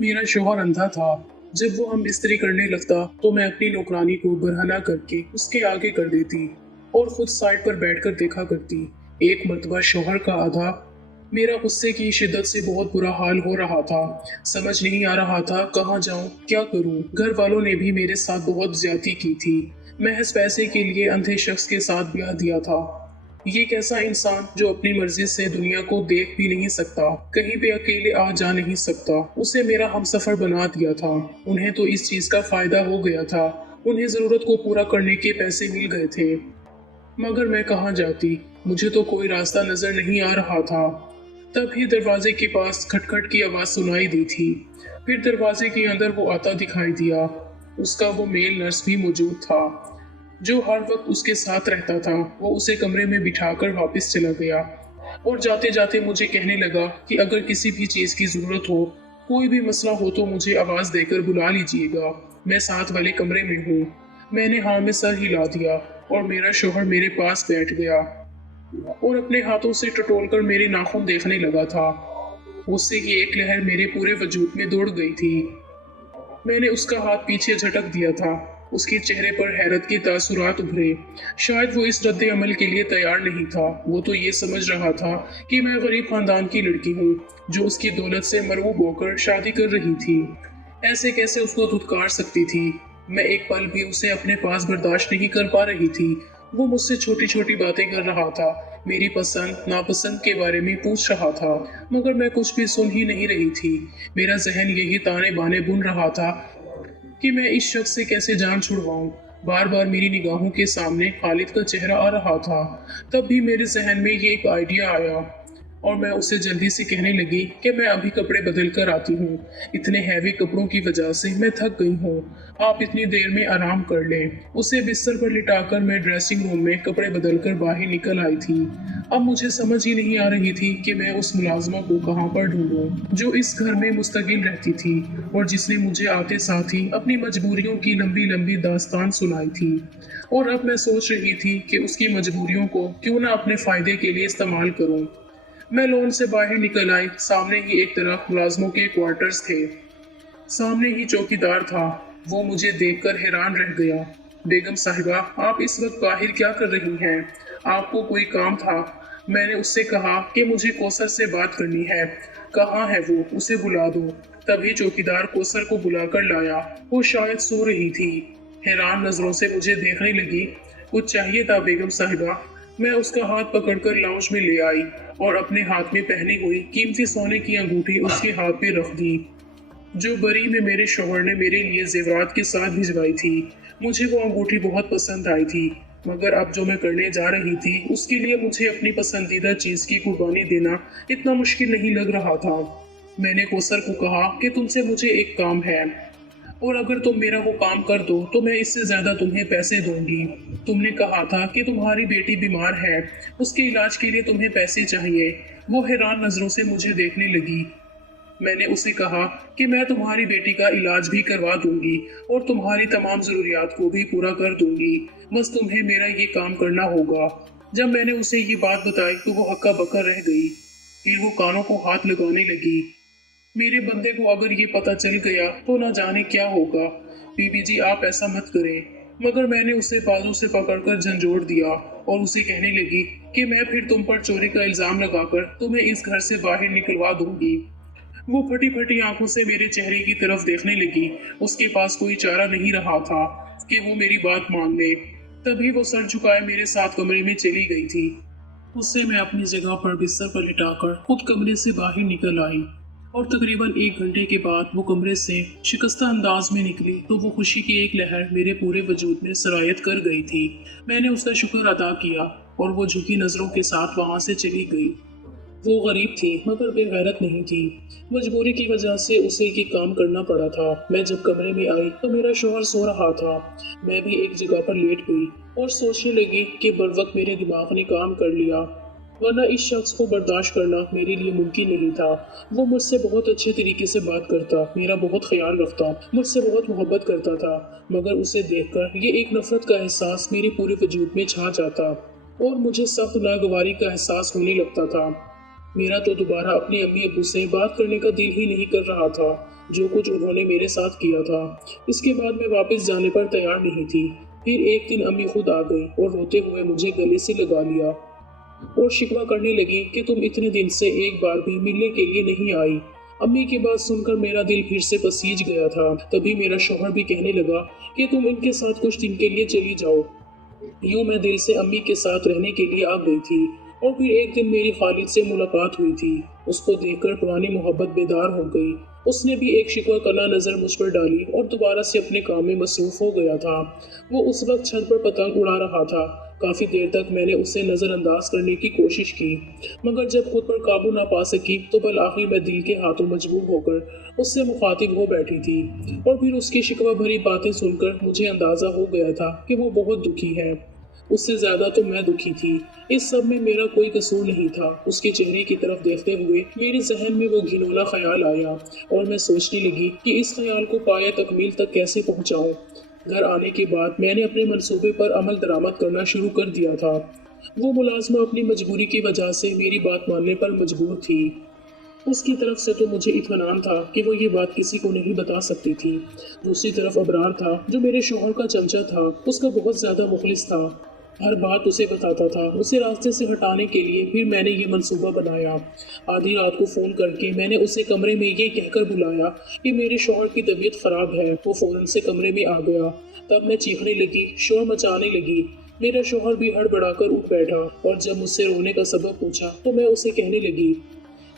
मेरा शौहर अंधा था। जब वो हम बिस्तरी करने लगता तो मैं अपनी नौकरानी को बरहला करके उसके आगे कर देती और खुद साइड पर बैठकर देखा करती। एक मर्तबा शौहर का आधा मेरा गुस्से की शिद्दत से बहुत बुरा हाल हो रहा था। समझ नहीं आ रहा था कहाँ जाऊं, क्या करूं। घर वालों ने भी मेरे साथ बहुत ज्यादती की थी। महज पैसे के लिए अंधे शख्स के साथ ब्याह दिया था। ये कैसा इंसान जो अपनी मर्जी से दुनिया को देख भी नहीं सकता, कहीं पे अकेले आ जा नहीं सकता, उसे मेरा हमसफर बना दिया था। उन्हें तो इस चीज का फायदा हो गया था, उन्हें जरूरत को पूरा करने के पैसे मिल गए थे। मगर मैं कहाँ जाती, मुझे तो कोई रास्ता नजर नहीं आ रहा था। तभी दरवाजे के पास खटखट की आवाज सुनाई दी थी। फिर दरवाजे के अंदर वो आता दिखाई दिया। उसका वो मेल नर्स भी मौजूद था जो हर वक्त उसके साथ रहता था। वो उसे कमरे में बिठाकर वापस चला गया और जाते जाते मुझे कहने लगा कि अगर किसी भी चीज की जरूरत हो, कोई भी मसला हो तो मुझे आवाज देकर बुला लीजिएगा, मैं साथ वाले कमरे में हूँ। मैंने हाँ में सर हिला दिया और मेरा शौहर मेरे पास बैठ गया और अपने हाथों से टटोलकर मेरे नाखून देखने लगा था। गुस्से की एक लहर मेरे पूरे वजूद में दौड़ गई थी। मैंने उसका हाथ पीछे झटक दिया था। उसके चेहरे पर हैरत के तासुरात उभरे। शायद वो इस रद्द अमल के लिए तैयार नहीं था। वो तो ये समझ रहा था कि मैं गरीब खानदान की लड़की हूँ जो उसकी दौलत से मरऊब होकर शादी कर रही थी। ऐसे कैसे उसको धुतकार सकती थी। मैं एक पल भी उसे अपने पास बर्दाश्त नहीं कर पा रही थी। वो मुझसे छोटी छोटी बातें कर रहा था, मेरी पसंद नापसंद के बारे में पूछ रहा था, मगर मैं कुछ भी सुन ही नहीं रही थी। मेरा जहन यही ताने बाने बुन रहा था कि मैं इस शख्स से कैसे जान छुड़वाऊं। बार बार मेरी निगाहों के सामने खालिद का चेहरा आ रहा था। तब भी मेरे जहन में ये एक आइडिया आया और मैं उसे जल्दी से कहने लगी कि मैं अभी कपड़े बदल कर आती हूँ। इतने हैवी कपड़ों की वजह से मैं थक गई हूँ, आप इतनी देर में आराम कर लें। उसे बिस्तर पर लिटाकर मैं ड्रेसिंग रूम में कपड़े बदल कर बाहर निकल आई थी। अब मुझे समझ ही नहीं आ रही थी कि मैं उस मुलाजमा को कहाँ पर ढूंढूं जो इस घर में मुस्तकिल रहती थी और जिसने मुझे आते साथ ही अपनी मजबूरियों की लंबी लंबी दास्तान सुनाई थी। और अब मैं सोच रही थी कि उसकी मजबूरियों को क्यों ना अपने फायदे के लिए इस्तेमाल करूं। मैं लॉन से बाहर निकल आई। सामने ही एक तरफ मुलाजमों के क्वार्टर्स थे, सामने ही चौकीदार था। वो मुझे देखकर हैरान रह गया। बेगम साहिबा, आप इस वक्त बाहर क्या कर रही हैं? आपको कोई काम था? मैंने उससे कहा कि मुझे कौसर से बात करनी है। कहाँ है वो? उसे बुला दो। तभी चौकीदार कौसर को बुलाकर लाया। वो शायद सो रही थी। हैरान नजरों से मुझे देखने लगी। कुछ चाहिए था बेगम साहिबा? मैं उसका हाथ पकड़कर लाउंज में ले आई और अपने हाथ में पहनी हुई कीमती सोने की अंगूठी उसके हाथ पे रख दी जो बरी में मेरे शौहर ने मेरे लिए जेवरात के साथ भिजवाई थी। मुझे वो अंगूठी बहुत पसंद आई थी, मगर अब जो मैं करने जा रही थी उसके लिए मुझे अपनी पसंदीदा चीज की कुर्बानी देना इतना मुश्किल नहीं लग रहा था। मैंने कोसर को कहा कि तुमसे मुझे एक काम है और अगर तुम मेरा वो काम कर दो तो मैं इससे ज्यादा तुम्हें पैसे दूंगी। तुमने कहा था कि तुम्हारी बेटी बीमार है, उसके इलाज के लिए तुम्हें पैसे चाहिए। वो हैरान नजरों से मुझे देखने लगी। मैंने उसे कहा कि मैं तुम्हारी बेटी का इलाज भी करवा दूंगी और तुम्हारी तमाम जरूरियात को भी पूरा कर दूंगी, बस तुम्हें मेरा ये काम करना होगा। जब मैंने उसे ये बात बताई तो वो हक्का बक्का रह गई। फिर वो कानों को हाथ लगाने लगी। मेरे बंदे को अगर ये पता चल गया तो ना जाने क्या होगा। बीबी जी, आप ऐसा मत करें। मगर मैंने उसे बाजू से पकड़कर झंझोड़ दिया और उसे कहने लगी कि मैं फिर तुम पर चोरी का इल्जाम लगाकर तुम्हें इस घर से बाहर निकलवा दूंगी। वो फटी फटी आंखों से मेरे चेहरे की तरफ देखने लगी। उसके पास कोई चारा नहीं रहा था कि वो मेरी बात मान ले। तभी वो सर झुकाए मेरे साथ कमरे में चली गई थी। उससे मैं अपनी जगह पर बिस्तर पर लिटाकर खुद कमरे से बाहर निकल आई और तकरीबन 1 घंटे के बाद वो कमरे से शिकस्ता अंदाज में निकली तो वो खुशी की एक लहर मेरे पूरे वजूद में सरायत कर गई थी। मैंने उसका शुक्र अदा किया और वो झुकी नजरों के साथ वहां से चली गई। वो गरीब थी मगर बेगैरत नहीं थी। मजबूरी की वजह से उसे ये काम करना पड़ा था। मैं जब कमरे में आई तो मेरा शौहर सो रहा था। मैं भी एक जगह पर लेट गई और सोचने लगी कि बर वक्त मेरे दिमाग ने काम कर लिया, वरना इस शख्स को बर्दाश्त करना मेरे लिए मुमकिन नहीं था। वो मुझसे बहुत अच्छे तरीके से बात करता, मेरा बहुत ख्याल रखता, मुझसे बहुत मोहब्बत करता था, मगर उसे देखकर ये एक नफरत का एहसास मेरे पूरे वजूद में छा जाता और मुझे सख्त नागवारी का एहसास होने लगता था। मेरा तो दोबारा अपने अम्मी अब्बू से बात करने का दिल ही नहीं कर रहा था। जो कुछ उन्होंने मेरे साथ किया था, इसके बाद मैं वापस जाने पर तैयार नहीं थी। फिर एक दिन अम्मी खुद आ गई और रोते हुए मुझे गले से लगा लिया और शिकवा करने लगी कि तुम इतने दिन से एक बार भी मिलने के लिए नहीं आई। अम्मी की बात सुनकर मेरा दिल फिर से पसीज गया था। तभी मेरा शौहर भी कहने लगा कि तुम इनके साथ कुछ दिन के लिए चली जाओ। यूं मैं दिल से अम्मी के साथ रहने के लिए आ गई थी। और फिर एक दिन मेरी खालिद से मुलाकात हुई थी। उसको देखकर पुरानी मोहब्बत बेदार हो गई। उसने भी एक शिकवा करना नजर मुझ पर डाली और दोबारा से अपने काम में मसरूफ हो गया था। वो उस वक्त छत पर पतंग उड़ा रहा था। काफी देर तक मैंने उसे नजरअंदाज करने की कोशिश की, मगर जब खुद पर काबू ना पा सकी तो बल आखिर मैं दिल के हाथों मजबूर होकर उससे मुखातिब हो बैठी थी। और फिर उसकी शिकवा भरी बातें सुनकर मुझे अंदाजा हो गया था कि वो बहुत दुखी है। उससे ज्यादा तो मैं दुखी थी। इस सब में मेरा कोई कसूर नहीं था। उसके चेहरे की तरफ देखते हुए मेरे जहन में वो घिनौना ख्याल आया और मैं सोचने लगी कि इस ख्याल को पाया तकमील तक कैसे पहुंचाऊं। घर आने के बाद मैंने अपने मंसूबे पर अमल दरामद करना शुरू कर दिया था। वो मुलाजमा अपनी मजबूरी की वजह से मेरी बात मानने पर मजबूर थी। उसकी तरफ से तो मुझे इत्मीनान था कि वो ये बात किसी को नहीं बता सकती थी। दूसरी तरफ अबरार था, जो मेरे शौहर का चमचा था। उसका बहुत ज्यादा मुखलिस था, हर बात उसे बताता था। उसे रास्ते से हटाने के लिए फिर मैंने ये मंसूबा बनाया। आधी रात को फ़ोन करके मैंने उसे कमरे में ये कहकर बुलाया कि मेरे शौहर की तबीयत ख़राब है। वो फ़ौरन से कमरे में आ गया। तब मैं चीखने लगी, शोर मचाने लगी। मेरा शौहर भी हड़बड़ाकर उठ बैठा और जब मुझसे रोने का सबब पूछा तो मैं उसे कहने लगी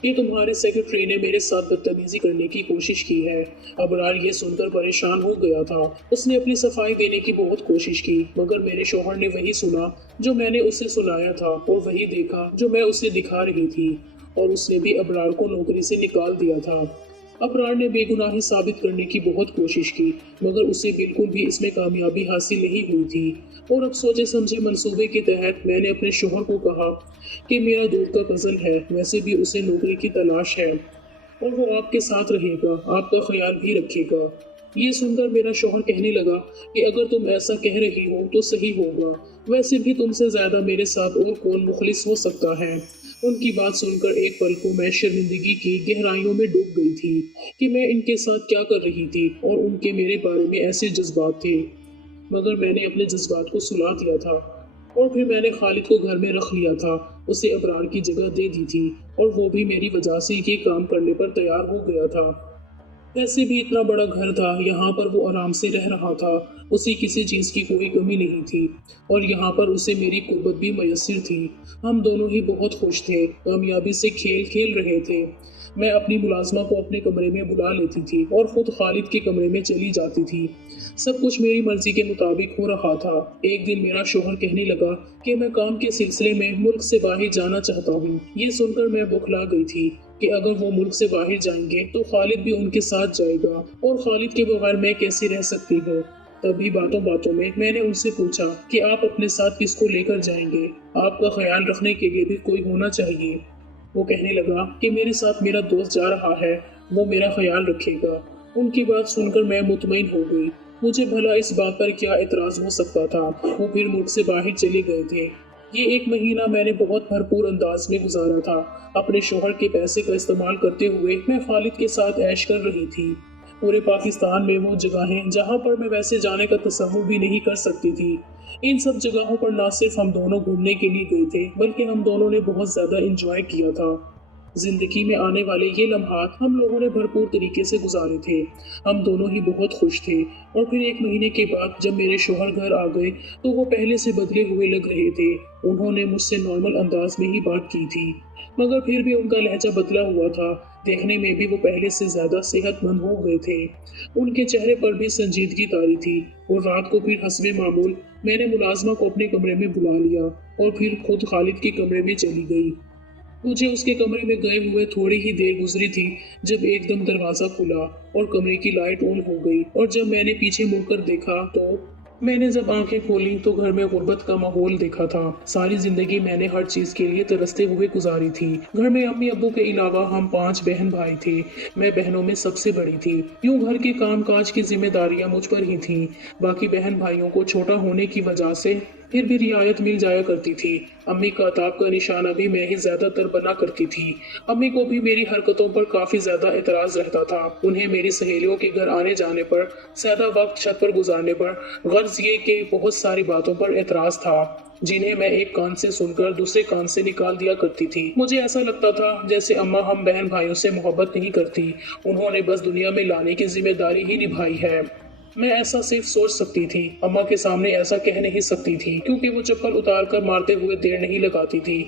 कि तुम्हारे सेक्रेटरी ने मेरे साथ बदतमीजी करने की कोशिश की है। अबरार ये सुनकर परेशान हो गया था। उसने अपनी सफाई देने की बहुत कोशिश की, मगर मेरे शौहर ने वही सुना जो मैंने उसे सुनाया था और वही देखा जो मैं उसे दिखा रही थी। और उसने भी अबरार को नौकरी से निकाल दिया था। अबरार ने बेगुनाही साबित करने की बहुत कोशिश की, मगर उसे बिल्कुल भी इसमें कामयाबी हासिल नहीं हुई थी। और अब सोचे समझे मंसूबे के तहत मैंने अपने शौहर को कहा कि मेरा दूर का कज़न है, वैसे भी उसे नौकरी की तलाश है और वो आपके साथ रहेगा, आपका ख्याल भी रखेगा। ये सुनकर मेरा शौहर कहने लगा कि अगर तुम ऐसा कह रही हो तो सही होगा, वैसे भी तुमसे ज्यादा मेरे साथ और कौन मुखलिस हो सकता है। उनकी बात सुनकर एक पल को मैं शर्मिंदगी की गहराइयों में डूब गई थी कि मैं इनके साथ क्या कर रही थी और उनके मेरे बारे में ऐसे जज्बात थे। मगर मैंने अपने जज्बात को सुला दिया था और फिर मैंने खालिद को घर में रख लिया था। उसे अबरार की जगह दे दी थी और वो भी मेरी वजह से ये काम करने पर तैयार हो गया था। वैसे भी इतना बड़ा घर था, यहाँ पर वो आराम से रह रहा था। उसे किसी चीज़ की कोई कमी नहीं थी और यहाँ पर उसे मेरी कुर्बत भी मयस्सर थी। हम दोनों ही बहुत खुश थे, कामयाबी से खेल खेल रहे थे। मैं अपनी मुलाजमा को अपने कमरे में बुला लेती थी और खुद खालिद के कमरे में चली जाती थी। सब कुछ मेरी मर्जी के मुताबिक हो रहा था। एक दिन मेरा शौहर कहने लगा कि मैं काम के सिलसिले में मुल्क से बाहर जाना चाहता हूँ। ये सुनकर मैं बौखला गई थी कि अगर वो मुल्क से बाहर जाएंगे तो खालिद भी उनके साथ जाएगा और खालिद के बगैर मैं कैसे रह सकती हूँ। तभी बातों बातों में मैंने उनसे पूछा कि आप अपने साथ किसको लेकर जाएंगे, आपका ख्याल रखने के लिए भी कोई होना चाहिए। वो कहने लगा कि मेरे साथ मेरा दोस्त जा रहा है, वो मेरा ख्याल रखेगा। उनकी बात सुनकर मैं मुतमईन हो गई। मुझे भला इस बात पर क्या एतराज हो सकता था। वो फिर मुल्क से बाहर चले गए थे। ये एक महीना मैंने बहुत भरपूर अंदाज में गुजारा था। अपने शौहर के पैसे का इस्तेमाल करते हुए मैं खालिद के साथ ऐश कर रही थी। पूरे पाकिस्तान में वो जगहें जहाँ पर मैं वैसे जाने का तसव्वुर भी नहीं कर सकती थी, इन सब जगहों पर ना सिर्फ हम दोनों घूमने के लिए गए थे, बल्कि हम दोनों ने बहुत ज़्यादा इंजॉय किया था। जिंदगी में आने वाले ये लम्हात हम लोगों ने भरपूर तरीके से गुजारे थे। हम दोनों ही बहुत खुश थे। और फिर एक महीने के बाद जब मेरे शौहर घर आ गए तो वो पहले से बदले हुए लग रहे थे। उन्होंने मुझसे नॉर्मल अंदाज में ही बात की थी, मगर फिर भी उनका लहजा बदला हुआ था। देखने में भी वो पहले से ज्यादा सेहतमंद हो गए थे। उनके चेहरे पर भी संजीदगी तारी थी। और रात को फिर हस्बे मामूल मैंने मुलाजमा को अपने कमरे में बुला लिया और फिर खुद खालिद के कमरे में चली गई। मुझे उसके कमरे में गए हुए थोड़ी ही देर गुजरी थी जब एकदम दरवाज़ा खुला और कमरे की लाइट ऑन हो गई। और जब मैंने पीछे मुड़कर देखा तो मैंने जब आंखें खोली तो घर में गुर्बत का माहौल देखा था। सारी जिंदगी मैंने हर चीज के लिए तरसते हुए गुजारी थी। घर में अम्मी अब्बू के अलावा हम 5 बहन भाई थे। मैं बहनों में सबसे बड़ी थी। यूं घर के काम काज की जिम्मेदारियां मुझ पर ही थीं। बाकी बहन भाइयों को छोटा होने की वजह से फिर भी रियायत मिल जाया करती थी। अम्मी का ताब का निशाना भी मैं ही ज्यादातर बना करती थी। अम्मी को भी मेरी हरकतों पर काफी ज्यादा एतराज रहता था। उन्हें मेरी सहेलियों के घर आने जाने पर, ज्यादा वक्त छत पर गुजारने पर, गर्ज ये कि बहुत सारी बातों पर एतराज था जिन्हें मैं एक कान से सुनकर दूसरे कान से निकाल दिया करती थी। मुझे ऐसा लगता था जैसे अम्मा हम बहन भाइयों से मोहब्बत नहीं करती, उन्होंने बस दुनिया में लाने की जिम्मेदारी ही निभाई है। मैं ऐसा सिर्फ सोच सकती थी, अम्मा के सामने ऐसा कह नहीं सकती थी क्योंकि वो चप्पल उतार कर मारते हुए देर नहीं लगाती थी।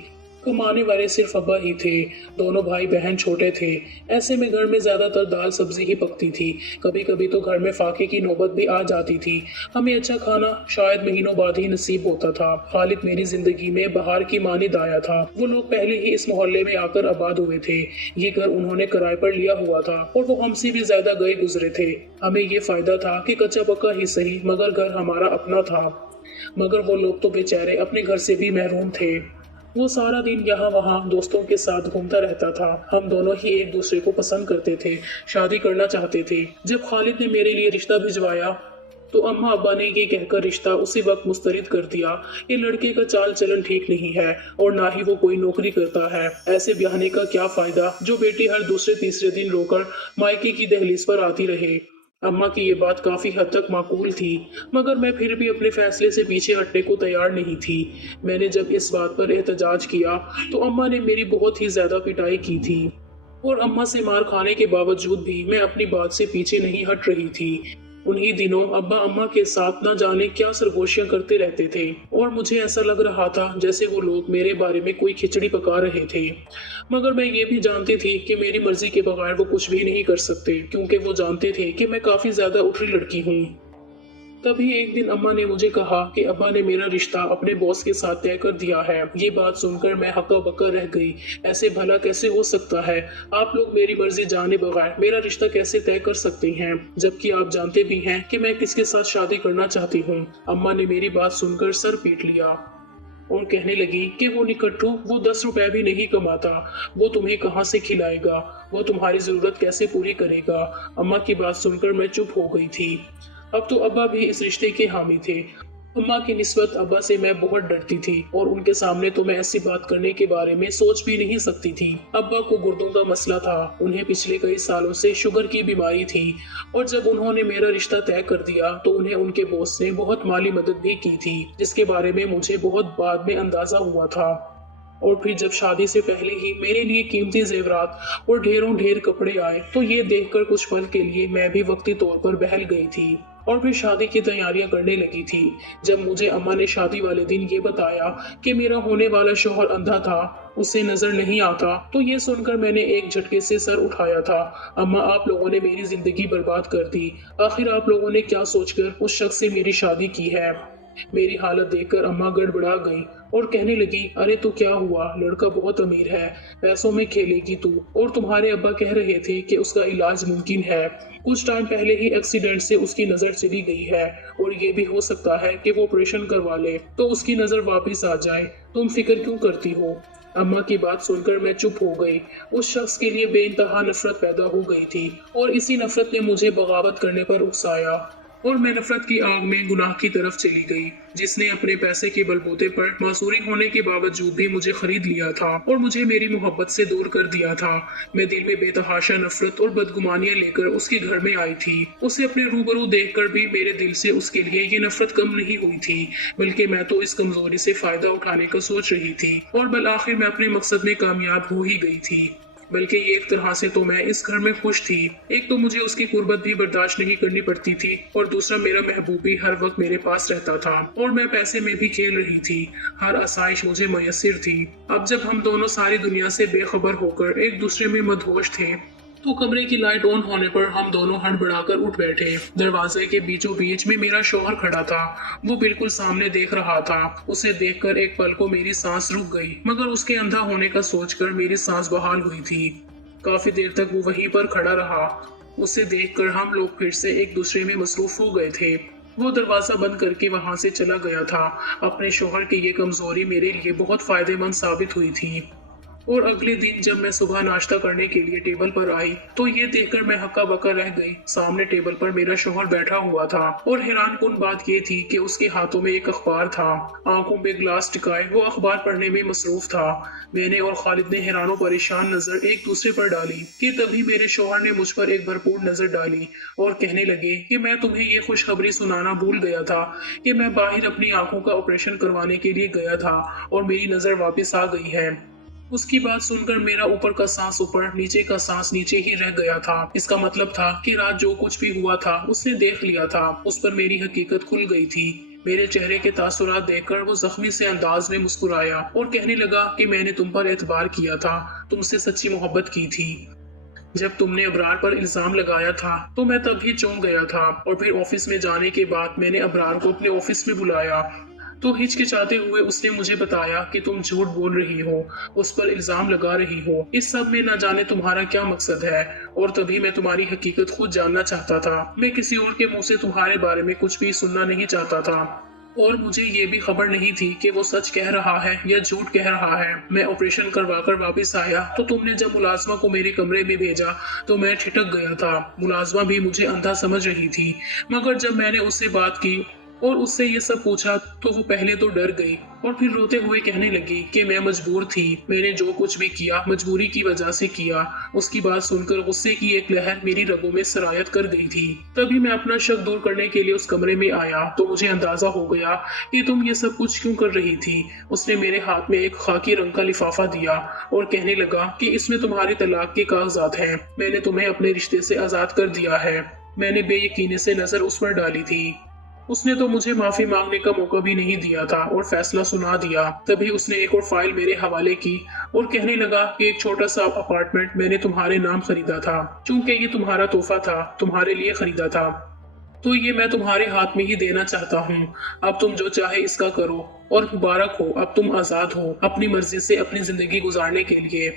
कमाने वाले सिर्फ अब्बा ही थे, दोनों भाई बहन छोटे थे। ऐसे में घर में ज्यादातर दाल सब्जी ही पकती थी। कभी कभी तो घर में फाके की नौबत भी आ जाती थी। हमें अच्छा खाना शायद महीनों बाद ही नसीब होता था। खालिद मेरी जिंदगी में बहार की मानिंद आया था। वो लोग पहले ही इस मोहल्ले में आकर आबाद हुए थे। ये घर उन्होंने किराए पर लिया हुआ था और वो हमसे भी ज्यादा गए गुजरे थे। हमें ये फायदा था कि कच्चा पक्का ही सही मगर घर हमारा अपना था। मगर वो लोग तो बेचारे अपने घर से भी महरूम थे। वो सारा दिन यहाँ वहाँ दोस्तों के साथ घूमता रहता था। हम दोनों ही एक दूसरे को पसंद करते थे, शादी करना चाहते थे। जब खालिद ने मेरे लिए रिश्ता भिजवाया तो अम्मा अब्बा ने ये कहकर रिश्ता उसी वक्त मुस्तरद कर दिया। ये लड़के का चाल चलन ठीक नहीं है और ना ही वो कोई नौकरी करता है। ऐसे ब्याहने का क्या फायदा जो बेटी हर दूसरे तीसरे दिन रोकर मायके की दहलीज पर आती रहे। अम्मा की ये बात काफी हद तक माकूल थी मगर मैं फिर भी अपने फैसले से पीछे हटने को तैयार नहीं थी। मैंने जब इस बात पर एहतजाज किया तो अम्मा ने मेरी बहुत ही ज्यादा पिटाई की थी और अम्मा से मार खाने के बावजूद भी मैं अपनी बात से पीछे नहीं हट रही थी। उन्हीं दिनों अब्बा अम्मा के साथ न जाने क्या सरगोशियां करते रहते थे और मुझे ऐसा लग रहा था जैसे वो लोग मेरे बारे में कोई खिचड़ी पका रहे थे। मगर मैं ये भी जानती थी कि मेरी मर्जी के बगैर वो कुछ भी नहीं कर सकते क्योंकि वो जानते थे कि मैं काफी ज्यादा उठरी लड़की हूँ। तभी एक दिन अम्मा ने मुझे कहा कि अब्बा ने मेरा रिश्ता अपने बॉस के साथ तय कर दिया है। ये बात सुनकर मैं हक्का बक्का रह गई। ऐसे भला कैसे हो सकता है? आप लोग मेरी मर्जी जाने बगैर मेरा रिश्ता कैसे तय कर सकते हैं जबकि आप जानते भी हैं कि मैं किसके साथ शादी करना चाहती हूँ। अम्मा ने मेरी बात सुनकर सर पीट लिया और कहने लगी कि वो निकट्टू, वो 10 रुपए भी नहीं कमाता, वो तुम्हें कहाँ से खिलाएगा, वो तुम्हारी जरूरत कैसे पूरी करेगा। अम्मा की बात सुनकर मैं चुप हो गई थी। अब तो अब्बा भी इस रिश्ते के हामी थे। अम्मा की निस्बत अब्बा से मैं बहुत डरती थी और उनके सामने तो मैं ऐसी बात करने के बारे में सोच भी नहीं सकती थी। अब्बा को गुर्दों का मसला था। उन्हें पिछले कई सालों से शुगर की बीमारी थी और जब उन्होंने मेरा रिश्ता तय कर दिया तो उन्हें उनके बॉस ने बहुत माली मदद भी की थी जिसके बारे में मुझे बहुत बाद में अंदाजा हुआ था। और फिर जब शादी से पहले ही मेरे लिए कीमती जेवरात और ढेरों ढेर कपड़े आए तो ये देखकर कुछ पल के लिए मैं भी वक्ती तौर पर बहल गई थी और फिर शादी की तैयारियां करने लगी थी। जब मुझे अम्मा ने शादी वाले दिन ये बताया कि मेरा होने वाला शौहर अंधा था, उसे नजर नहीं आता, तो ये सुनकर मैंने एक झटके से सर उठाया था। अम्मा, आप लोगों ने मेरी जिंदगी बर्बाद कर दी। आखिर आप लोगों ने क्या सोचकर उस शख्स से मेरी शादी की है? मेरी हालत देखकर अम्मा गड़बड़ा गई और कहने लगी, अरे तो क्या हुआ, लड़का बहुत अमीर है, पैसों में खेलेगी तू, और तुम्हारे अब्बा कह रहे थे कि उसका इलाज मुमकिन है। कुछ टाइम पहले ही एक्सीडेंट से उसकी नजर चली गई है और ये भी हो सकता है कि वो ऑपरेशन करवा ले तो उसकी नजर वापस आ जाए। तुम फिक्र क्यों करती हो? अम्मा की बात सुनकर मैं चुप हो गई। उस शख्स के लिए बेइंतहा नफरत पैदा हो गई थी और इसी नफरत ने मुझे बगावत करने पर उकसाया और मैं नफरत की आग में गुनाह की तरफ चली गई, जिसने अपने पैसे के बलबूते पर मासूरी होने के बावजूद भी मुझे खरीद लिया था और मुझे मेरी मोहब्बत से दूर कर दिया था। मैं दिल में बेतहाशा नफरत और बदगुमानियां लेकर उसके घर में आई थी। उसे अपने रूबरू देखकर भी मेरे दिल से उसके लिए ये नफरत कम नहीं हुई थी, बल्कि मैं तो इस कमजोरी से फायदा उठाने का सोच रही थी और बल आखिर मैं अपने मकसद में कामयाब हो ही गई थी। बल्कि एक तरह से तो मैं इस घर में खुश थी। एक तो मुझे उसकी कुर्बत भी बर्दाश्त नहीं करनी पड़ती थी और दूसरा मेरा महबूब भी हर वक्त मेरे पास रहता था और मैं पैसे में भी खेल रही थी। हर आसाइश मुझे मयसर थी। अब जब हम दोनों सारी दुनिया से बेखबर होकर एक दूसरे में मदहोश थे तो कमरे की लाइट ऑन होने पर हम दोनों हड़बड़ाकर उठ बैठे। दरवाजे के बीचों बीच में मेरा शौहर खड़ा था। वो बिल्कुल सामने देख रहा था। उसे देखकर एक पल को मेरी सांस रुक गई, मगर उसके अंधा होने का सोचकर मेरी सांस बहाल हुई थी। काफी देर तक वो वहीं पर खड़ा रहा। उसे देखकर हम लोग फिर से एक दूसरे में मसरूफ हो गए थे। वो दरवाजा बंद करके वहां से चला गया था। अपने शौहर की ये कमजोरी मेरे लिए बहुत फायदेमंद साबित हुई थी। और अगले दिन जब मैं सुबह नाश्ता करने के लिए टेबल पर आई तो ये देखकर मैं हक्का बक्का रह गई। सामने टेबल पर मेरा शौहर बैठा हुआ था और हैरानकुन बात ये थी कि उसके हाथों में एक अखबार था। आंखों में ग्लास टिकाए वो अखबार पढ़ने में मसरूफ था। मैंने और खालिद ने हैरानो परेशान नजर एक दूसरे पर डाली कि तभी मेरे शौहर ने मुझ पर एक भरपूर नजर डाली और कहने लगे कि मैं तुम्हें ये खुशखबरी सुनाना भूल गया था कि मैं बाहर अपनी आंखों का ऑपरेशन करवाने के लिए गया था और मेरी नजर वापस आ गई है। उसकी बात सुनकर मेरा ऊपर का सांस ऊपर, नीचे का सांस नीचे ही रह गया था। इसका मतलब था कि रात जो कुछ भी हुआ था उसने देख लिया था। उस पर मेरी हकीकत खुल गई थी। मेरे चेहरे के तासुरात देखकर वो जख्मी से अंदाज में मुस्कुराया और कहने लगा कि मैंने तुम पर एतबार किया था, तुमसे सच्ची मोहब्बत की थी। जब तुमने अबरार पर इल्जाम लगाया था तो मैं तभी चौंक गया था और फिर ऑफिस में जाने के बाद मैंने अबरार को अपने ऑफिस में बुलाया तो हिचकिचाते हुए उसने मुझे बताया कि तुम झूठ बोल रही हो, उस पर इल्जाम लगा रही हो। इस सब में न जाने तुम्हारा क्या मकसद है। और तभी मैं तुम्हारी हकीकत खुद जानना चाहता था। मैं किसी और के मुंह से तुम्हारे बारे में कुछ भी सुनना नहीं चाहता था और मुझे ये भी खबर नहीं थी कि वो सच कह रहा है या झूठ कह रहा है। मैं ऑपरेशन करवाकर वापस आया तो तुमने जब मुलाजमा को मेरे कमरे में भेजा तो मैं ठिठक गया था। मुलाजमा भी मुझे अंधा समझ रही थी, मगर जब मैंने उससे बात की और उससे ये सब पूछा तो वो पहले तो डर गई और फिर रोते हुए कहने लगी कि मैं मजबूर थी, मैंने जो कुछ भी किया मजबूरी की वजह से किया। उसकी बात सुनकर गुस्से की एक लहर मेरी रगों में सरायत कर गई थी। तभी मैं अपना शक दूर करने के लिए उस कमरे में आया तो मुझे अंदाजा हो गया कि तुम ये सब कुछ क्यों कर रही थी। उसने मेरे हाथ में एक खाकी रंग का लिफाफा दिया और कहने लगा कि इसमें तुम्हारे तलाक के कागजात हैं। मैंने तुम्हें अपने रिश्ते से आजाद कर दिया है। मैंने बेयकीनी से नजर उस पर डाली थी। उसने तो मुझे माफी मांगने का मौका भी नहीं दिया था और फैसला सुना दिया। तभी उसने एक और फाइल मेरे हवाले की और कहने लगा कि एक छोटा सा अपार्टमेंट मैंने तुम्हारे नाम खरीदा था, क्योंकि ये तुम्हारा तोहफा था, तुम्हारे लिए खरीदा था, तो ये मैं तुम्हारे हाथ में ही देना चाहता हूँ। अब तुम जो चाहे इसका करो और मुबारक हो, अब तुम आजाद हो अपनी मर्जी से अपनी जिंदगी गुजारने के लिए।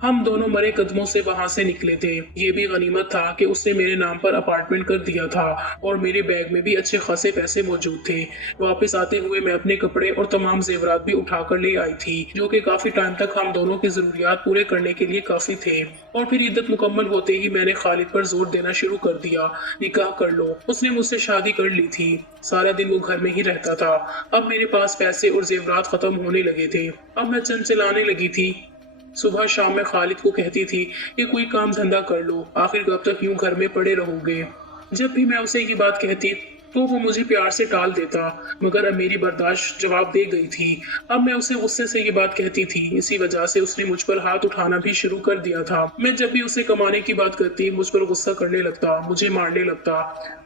हम दोनों मरे कदमों से वहां से निकले थे। ये भी गनीमत था कि उसने मेरे नाम पर अपार्टमेंट कर दिया था और मेरे बैग में भी अच्छे खासे पैसे मौजूद थे। वापस आते हुए मैं अपने कपड़े और तमाम जेवरात भी उठाकर ले आई थी, जो कि काफी टाइम तक हम दोनों की जरूरियात पूरे करने के लिए काफी थे। और फिर इद्दत मुकम्मल होते ही मैंने खालिद पर जोर देना शुरू कर दिया, निकाह कर लो। उसने मुझसे शादी कर ली थी। सारा दिन वो घर में ही रहता था। अब मेरे पास पैसे और जेवरात खत्म होने लगे थे। अब मैं चंद चलाने लगी थी। सुबह शाम मैं खालिद को कहती थी कि कोई काम धंधा कर लो, आखिर कब तक यूं घर में पड़े रहोगे। जब भी मैं उसे ये बात कहती तो वो मुझे प्यार से टाल देता, मगर अब मेरी बर्दाश्त जवाब दे गई थी। अब मैं उसे गुस्से से ये बात कहती थी, इसी वजह से उसने मुझ पर हाथ उठाना भी शुरू कर दिया था। मैं जब भी उसे कमाने की बात करती मुझ पर गुस्सा करने लगता, मुझे मारने लगता।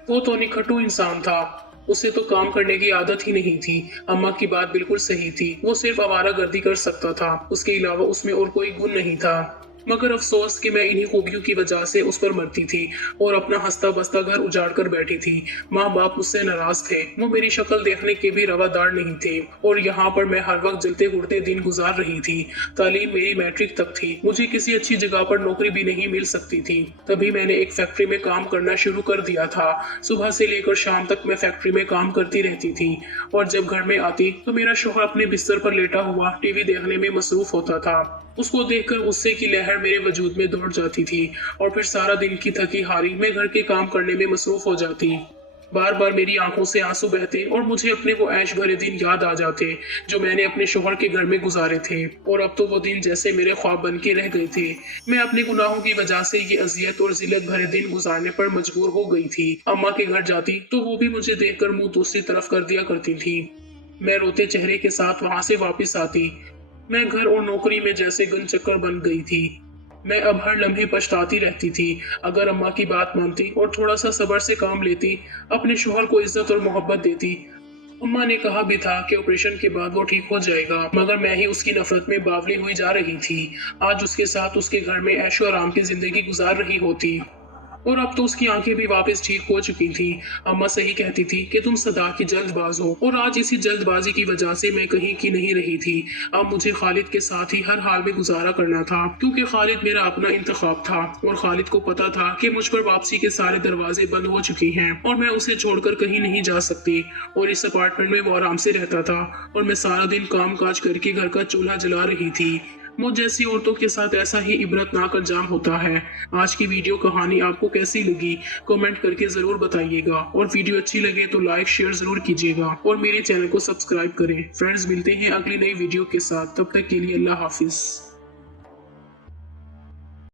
वो तो निखटू इंसान था, उसे तो काम करने की आदत ही नहीं थी। अम्मा की बात बिल्कुल सही थी, वो सिर्फ आवारागर्दी कर सकता था, उसके अलावा उसमें और कोई गुण नहीं था। मगर अफसोस कि मैं इन्हीं खूबियों की वजह से उस पर मरती थी और अपना हंसता बसता घर उजाड़ कर बैठी थी। माँ बाप मुझसे नाराज थे, वो मेरी शक्ल देखने के भी रवादार नहीं थे और यहाँ पर मैं हर वक्त जलते घुटते दिन गुजार रही थी। तालीम मेरी मैट्रिक तक थी, मुझे किसी अच्छी जगह पर नौकरी भी नहीं मिल सकती थी। तभी मैंने एक फैक्ट्री में काम करना शुरू कर दिया था। सुबह से लेकर शाम तक मैं फैक्ट्री में काम करती रहती थी और जब घर में आती तो मेरा शौहर अपने बिस्तर पर लेटा हुआ टीवी देखने में मसरूफ होता था। उसको देखकर गुस्से की लहर मेरे वजूद में दौड़ जाती थी और फिर सारा दिन की थकी हारी मैं घर के काम करने में मसरूफ हो जाती। बार बार मेरी आंखों से आंसू बहते और मुझे अपने वो ऐश भरे दिन याद आ जाते जो मैंने अपने शौहर के घर में गुजारे थे। और अब तो वो दिन जैसे मेरे ख्वाब बन के रह गए थे। मैं अपने गुनाहों की वजह से ये अजियत और जिल्लत भरे दिन गुजारने पर मजबूर हो गई थी। अम्मा के घर जाती तो वो भी मुझे देखकर मुंह दूसरी तरफ कर दिया करती थी। मैं रोते चेहरे के साथ वहां से वापस आती। मैं घर और नौकरी में जैसे गन चक्कर बन गई थी। मैं अब हर लम्हे पछताती रहती थी। अगर अम्मा की बात मानती और थोड़ा सा सब्र से काम लेती, अपने शौहर को इज्जत और मोहब्बत देती। अम्मा ने कहा भी था कि ऑपरेशन के बाद वो ठीक हो जाएगा, मगर मैं ही उसकी नफरत में बावली हुई जा रही थी। आज उसके साथ उसके घर में ऐशो आराम की जिंदगी गुजार रही होती और अब तो उसकी आंखें भी वापस ठीक हो चुकी थी। अम्मा सही कहती थी कि तुम सदा की जल्दबाज हो और आज इसी जल्दबाजी की वजह से मैं कहीं की नहीं रही थी। अब मुझे खालिद के साथ ही हर हाल में गुजारा करना था, क्योंकि खालिद मेरा अपना इंतखाब था और खालिद को पता था कि मुझ पर वापसी के सारे दरवाजे बंद हो चुके हैं और मैं उसे छोड़कर कहीं नहीं जा सकती। और इस अपार्टमेंट में वो आराम से रहता था और मैं सारा दिन काम काज करके घर का चूल्हा जला रही थी। मुझ जैसी औरतों के साथ ऐसा ही इबरतनाक अंजाम होता है। आज की वीडियो कहानी आपको कैसी लगी कमेंट करके जरूर बताइएगा, और वीडियो अच्छी लगे तो लाइक शेयर जरूर कीजिएगा और मेरे चैनल को सब्सक्राइब करें। फ्रेंड्स, मिलते हैं अगली नई वीडियो के साथ, तब तक के लिए अल्लाह हाफिज।